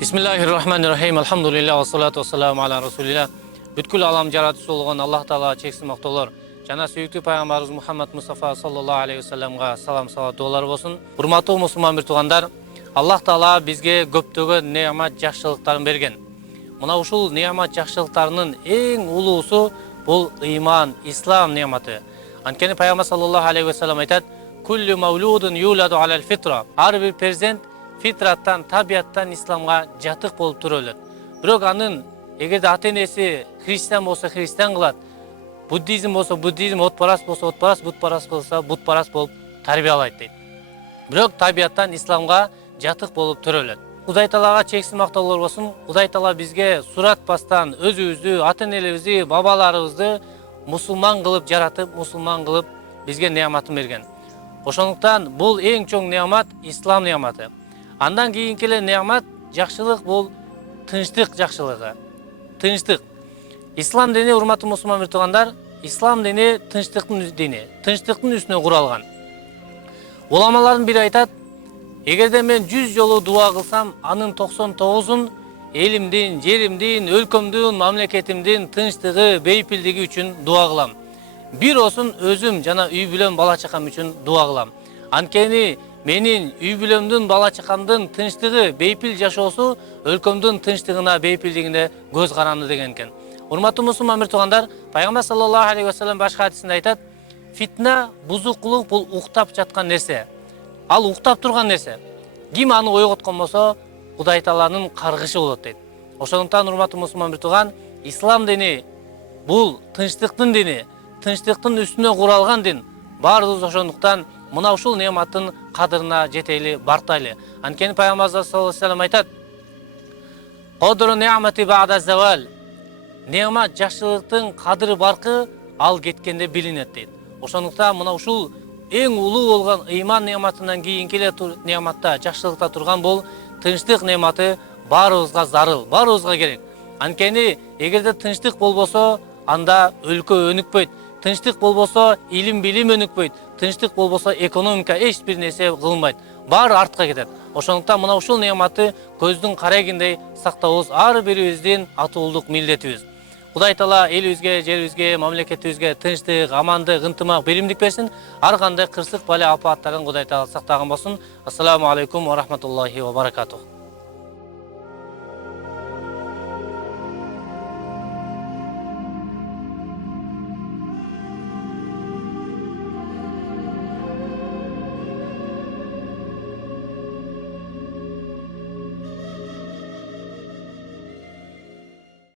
Bismillahirrahmanirrahim. Alhamdulillah ve salatu ve selamu ala Resulillah. Бүткүл алам жаратуучу болгон Аллах Таала чексиз мактоолор жана сүйүктүү пайгамбарыбыз Мухаммад Мустафа саллаллаху алейхи вассаламга салам салат дуалар болсун. Урматтуу мусулман бир туугандар, Аллах Таала бизге көптөгөн неамат жакшылыктарын берген. Мына ушул неамат жакшылыктарынын эң улуусу бул ыйман, ислам неаматы. Анткени пайгамбар саллаллаху алейхи вассалам айтат: "Куллу маулудун юладу алал фитра." Ар бир перзент фитраттан, табияттан исламга жатык болуп туруп өлөт. Бирок анын эгерде ата энеси христиан болсо христиан кылат, буддизм болсо буддизм, отпарас болсо отпарас, бутпарас болсо бутпарас болуп тарбиялайт дейт. Бирок табияттан исламга жатык болуп туруп өлөт. Кудай Таалага чексиз мактоолор болсун. Кудай Таала бизге суратпастан өзүбүздү, ата энелерибизди, бабаларыбызды мусулман кылып жаратып, мусулман кылып бизге неаматын берген. Ошондуктан бул эң чоң неамат ислам неаматы. Андан кийинки эле неамат жакшылык бул тынчтык жакшылыгы. Тынчтык. Ислам дини, урматтуу мусулман бир туугандар, ислам дини тынчтыктын дини, тынчтыктын үстүнө куралган. Уламалардын бири айтат: "Эгерде мен 100 жолу дуа кылсам, анын 99-ун элимдин, жеримдин, өлкөмдүн, мамлекетимдин тынчтыгы, бейпилдиги үчүн дуа кылам. Бир осун өзүм жана үй бүлөм, бала чакам үчүн дуа кылам. Анткени менин үй бүлөмдүн, бала чакамдын тынчтыгы, бейпил жашоосу өлкөмдүн тынчтыгына, бейпилдигине көз каранды" деген экен. Урматтуу мусулман бир туугандар, пайгамбар саллаллаху алейхи вассалам башка хадисинде айтат: "Фитна, бузукулук бул уктап жаткан нерсе. Ал уктап турган нерсе. Ким аны ойготкон болсо, Кудай Тааланын каргышы болот" дейт. Ошондуктан урматтуу мусулман бир тууган, ислам дини бул тынчтыктын дини, тынчтыктын үстүнө куралган дин. Баарыбыз ошондуктан мына ушул неаматтын кадырына жетели, бартайлы. Анткени пайгамбар саллаллаху алейхи вассалам айтат: "Кадру неамати ба'да завал." Неамат жакшылыктын кадыры баркы ал кеткенде билинет дейт. Ошондуктан мына ушул эң улуу болгон ыйман неаматынан кийинки эле неаматта, жакшылыкта турган бул тынчтык неаматы баарыбызга зарыл, баарыбызга керек. Анткени эгерде тынчтык болбосо, анда өлкө өнүкпөйт. Тынчтык болбосо, илим билим өнүкпөйт. Тынчтык болбосо, экономика эч бир нерсе кылынбайт. Баары артка кетет. Ошондуктан мына ушул неаматты көздүн карайгиндей сактабыз ар бирибиздин атуулук милдетибиз. Кудай Таала элибизге, жерибизге, мамлекетибизге тынчтык, амандык, ынтымак, беримдик берсин. Ар кандай кырсык, бала, апаттардан Кудай Таала сактаган болсун. Ассаламу алейкум ва рахматуллахи ва баракатух.